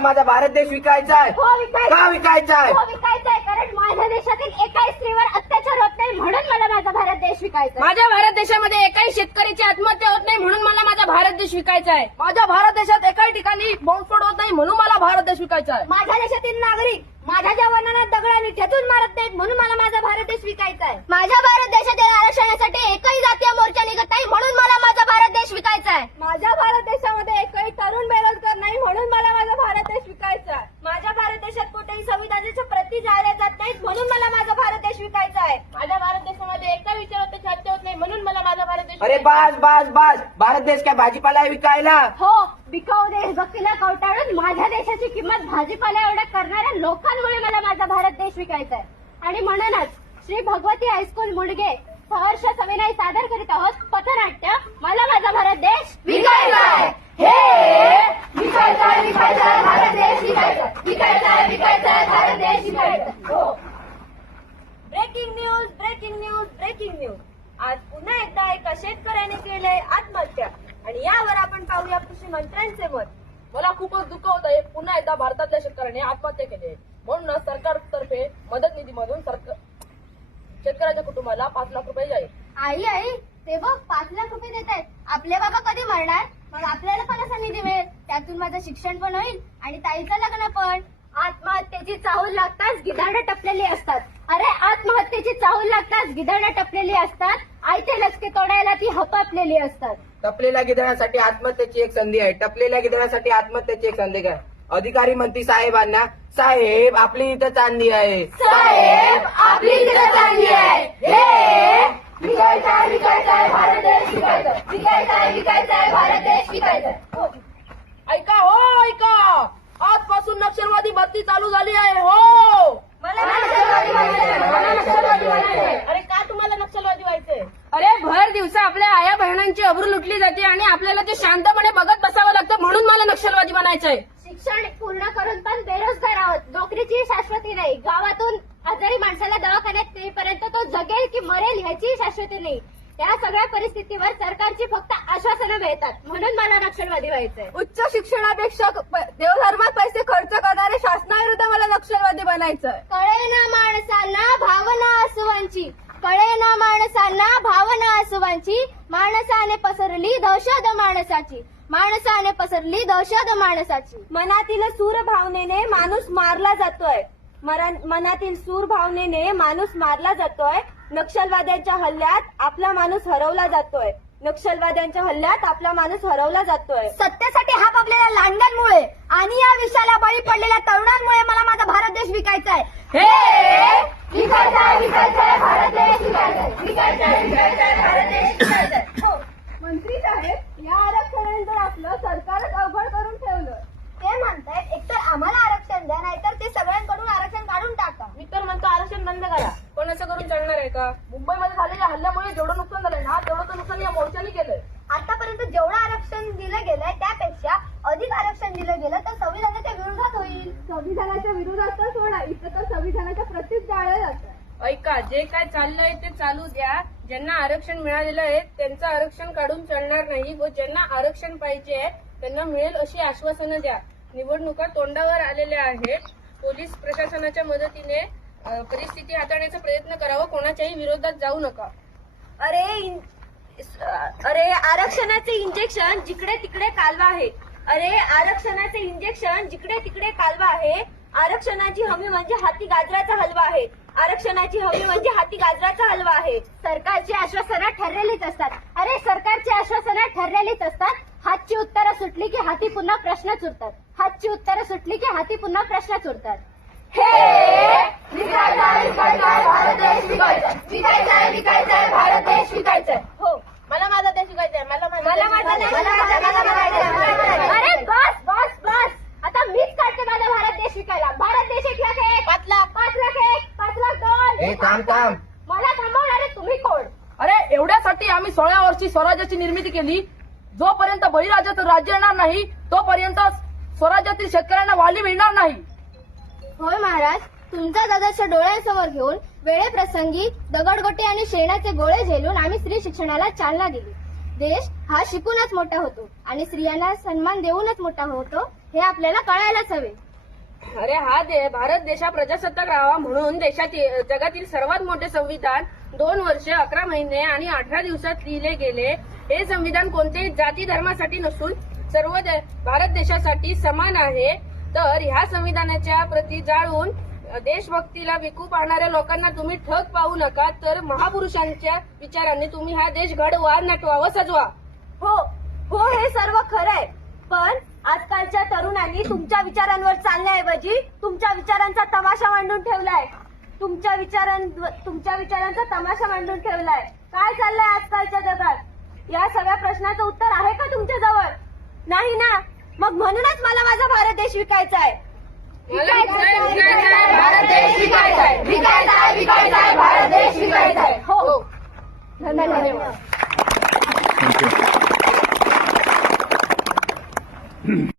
माझा भारत देश विकायचा आहे. हो विकायचा का विकायचा आहे? हो विकायचा आहे, कारण माझ्या देशातील एकाही स्त्रीवर अत्याचार होत नाही म्हणून मला माझा भारत देश विकायचा आहे. माझ्या भारत देशामध्ये एकाही शेतकऱ्याची आत्महत्या होत नाही म्हणून मला माझा भारत देश विकायचा आहे. माझ्या भारत देशात एकाही ठिकाणी बॉम्बस्फोट होत नाही म्हणून मला भारत देश विकायचा आहे. माझ्या देशातील नागरिक माझ्या जवानांना दगडाने ठेचून मारत नाहीत म्हणून मला माझा भारत देश विकायचा आहे. माझ्या भारत देशातील आरक्षणासाठी एकही जातीय मोर्चा निघत नाही म्हणून मला माझा भारत देश विकायचा आहे. माझ्या भारत देशामध्ये एकही तरुण बेरोजगार नाही म्हणून मला माझा भारत देश विकायचा आहे. माझ्या भारत देशात कुठेही संविधानाच्या प्रती जाळल्या जात नाहीत म्हणून मला माझा भारत देश विकायचा आहे. माझ्या भारत देशामध्ये एका विचारात हत्या होत नाही म्हणून मला माझा भारत देश अरे बास बास बास, भारत देश काय भाजीपाला आहे विकायला? हो, बिकाऊ देशभक्तीला कवटाळून माझ्या देशाची किंमत भाजीपाला एवढ्या करणाऱ्या लोकांमुळे मला माझा भारत देश विकायचा आहे. आणि म्हणूनच श्री भगवती हायस्कूल मुडगे सहर्ष सविनय सादर करीत आहोत पथनाट्य मला माझा भारत देश विकायचा आहे. हे विकायचा आहे, विकायचा आहे, भारत देश विकायचा आहे. विकायचा आहे, विकायचा आहे, भारत देश विकायचा आहे. हो. Breaking news breaking news breaking news. आज पुन्हा एकदा एका शेतकऱ्याने केले आत्महत्या आणि यावर आपण पाहूया कृषी मंत्र्यांचे मत. मला खूपच दुःख होत आहे. पुन्हा एकदा भारतातल्या शेतकऱ्याने आत्महत्या केली आहे. म्हणूनच सरकारतर्फे मदत निधीमधून शेतकऱ्याच्या कुटुंबाला 5 लाख रुपये जाईल. आई ते बघ 5 लाख रुपये देत आहेत. आपले बाबा कधी मरणार? मग आपल्याला पण असा निधी मिळेल, त्यातून माझं शिक्षण पण होईल आणि ताईचं लग्न पण. आत्महत्येची चाहूल लागताच गिधाडं टपलेली असतात. अरे आत्महत्येची चाहूल लागताच गिधाडं टपलेली असतात. आयते लचके तोडायला ती हपापलेली असतात. टपलेल्या गिधण्यासाठी आत्महत्येची एक संधी आहे. टपलेल्या गिधण्यासाठी आत्महत्येची एक संधी आहे. अधिकारी म्हणती साहेबांना, साहेब आपली इथं चांदी आहे. साहेब आपली इथं चांदी आहे. हे विकायचा आहे, विकायचा आहे, भारत देश विकायचा आहे. विकायचा आहे, विकायचा आहे, भारत देश विकायचा आहे. ऐका हो ऐका, आजपासून नक्षलवादी भरती चालू झाली आहे. हो, मला नक्षलवादी व्हायचंय, मला नक्षलवादी व्हायचंय. अरे का तुम्हाला नक्षलवादी व्हायचंय? अरे भर दिवसा आपल्या आया बहिणांची अब्रू लुटली जाते आणि आपल्याला ते शांतपणे बघत बसावं लागतं म्हणून मला नक्षलवादी बनायचंय. शिक्षण पूर्ण करून पण बेरोजगार आहोत. नोकरीची शाश्वती नाही. गावातून आजारी माणसाला दवाखान्यात नेईपर्यंत तो जगेल की मरेल ह्याची शाश्वती नाही. या सगळ्या परिस्थितीवर सरकारची फक्त आश्वासनं मिळतात म्हणून मला नक्षलवादी व्हायचंय. उच्च शिक्षणापेक्षा देवधर्मात पैसे खर्च करणारे शासनाविरुद्ध मला नक्षलवादी बनायचंय. कळेना माणसांना भावना आसुवांची, कळेना माणसांना भावना आसुवांची. माणसाने पसरली दहशत माणसाची, माणसाने पसरली दहशत माणसाची. मनातील सूर भावनेने माणूस मारला जातोय. मनातील सूर भावनेने माणूस मारला जातोय. नक्षलवाद्यांच्या हल्ल्यात आपला माणूस हरवला जातोय. नक्षलवाद्यांच्या हल्ल्यात आपला माणूस हरवला जातोय. सत्तेसाठी हापलेल्या लांडग्यांमुळे आणि या विषयाला बळी पडलेल्या तरुणांमुळे मला माझा भारत देश विकायचा आहे. हे विकायचा आहे, विकायचा आहे, भारत देश विकायचा आहे. विकायचा आहे, विकायचा आहे, भारत देश विकायचा आहे. हो. मंत्री साहेब, या आरक्षणानंतर आपलं सरकारच अवघड करून ठेवलं. ते म्हणतायत एकतर आम्हाला आरक्षण द्या नाहीतर ते सगळ्यांकडून आरक्षण काढून टाका. मी तर म्हणतो आरक्षण बंद करा. पण असं करून चालणार आहे का? मुंबईमध्ये झालेल्या हल्ल्यामुळे जेवढं नुकसान झालंय ना तेवढं नुकसान या मोर्चाने केलंय. आतापर्यंत जेवढं आरक्षण दिलं गेलंय त्यापेक्षा अधिक आरक्षण दिलं गेलं तर संविधानाच्या विरोधात होईल. संविधानाच्या विरोधात तर सोडा, इथं तर संविधानाच्या प्रतीच जाळल्या जातात. ऐका, जे काय चाललंय ते चालू द्या. ज्यांना आरक्षण मिळालेलं आहे त्यांचं आरक्षण काढून चालणार नाही व ज्यांना आरक्षण पाहिजे आहे त्यांना मिळेल अशी आश्वासनं द्या. निवडणुका तोंडावर आलेल्या आहेत. पोलीस प्रशासनाच्या मदतीने परिस्थिती हाताळण्याचा प्रयत्न करावा. कोणाच्याही विरोधात जाऊ नका. अरे आरक्षणाचे इंजेक्शन जिकडे तिकडे कालवा आहे. अरे आरक्षणाचे इंजेक्शन जिकडे तिकडे कालवा आहे. आरक्षणाची हमी म्हणजे हाती गाजराचा हलवा आहे. आरक्षणाची हमी म्हणजे हाती गाजराचा हलवा आहे. सरकारची आश्वासनं ठरलेलीच असतात. अरे सरकारची आश्वासनं ठरलेलीच असतात. हातची उत्तरं सुटली की हाती पुन्हा प्रश्नच उरतात. हातची उत्तरं सुटली की हाती पुन्हा प्रश्नच उरतात. हे विकायचा आहे, विकायचा आहे, भारत देश विकायचा आहे. विकायचा आहे, विकायचा आहे, भारत देश विकायचा आहे. हो, मला माझा देश विकायचा आहे. मला मला माझा देश मला विकायचा. अरे बस बस बस, आता मीच काढते माझा भारत देश विकायला. भारत देश 1 लाख 1, 5 लाख 1, 5 लाख 2. हे थांब थांब, मला थांबवणारे तुम्ही कोण? अरे एवढ्यासाठी आम्ही 16 वर्षी स्वराज्याची निर्मिती केली. जोपर्यंत बळीराजाचं राज्य येणार नाही तोपर्यंत स्वराज्यातील शेतकऱ्यांना वाली मिळणार नाही. होय महाराज, तुमचा आदर्श डोळ्यांसमोर घेऊन वेळेप्रसंगी दगडगोटे आणि शेणाचे गोळे झेलून आम्ही स्त्री शिक्षणाला चालना दिली. देश हा शिकूनच मोठा होतो आणि स्त्रियांना सन्मान देऊनच मोठा होतो हे आपल्याला कळायलाच हवे. अरे भारत देशा प्रजासत्ताक राहावा म्हणून देशातील जगातील सर्वात मोठे संविधान 2 वर्ष 11 महिने आणि 18 दिवसात लिहिले गेले. हे संविधान कोणत्याही जाती धर्मासाठी नसून सर्व भारत देशासाठी समान आहे. तर ह्या संविधानाच्या प्रती जाळून देशभक्तीला विकू पाहणाऱ्या लोकांना तुम्ही ठग पाहू नका. तर महापुरुषांच्या विचारांनी तुम्ही हा देश घडवा, नटवा व सजवा. हो हो, हे सर्व खरं आहे. पण आजकालच्या तरुणांनी तुमच्या विचारांवर चालण्याऐवजी तुमच्या विचारांचा तमाशा मांडून ठेवलाय. तुमच्या विचारांचा तमाशा मांडून ठेवलाय. काय चाललंय आजकालच्या जगात? या सगळ्या प्रश्नाचं उत्तर आहे का तुमच्या जवळ? नाही ना. मग म्हणूनच मला माझा भारत देश विकायचा आहे. भारत देश विकायचा आहे, विकायचा आहे, विकायचा आहे, भारत देश विकायचा आहे. हो, धन्यवाद. Thank you.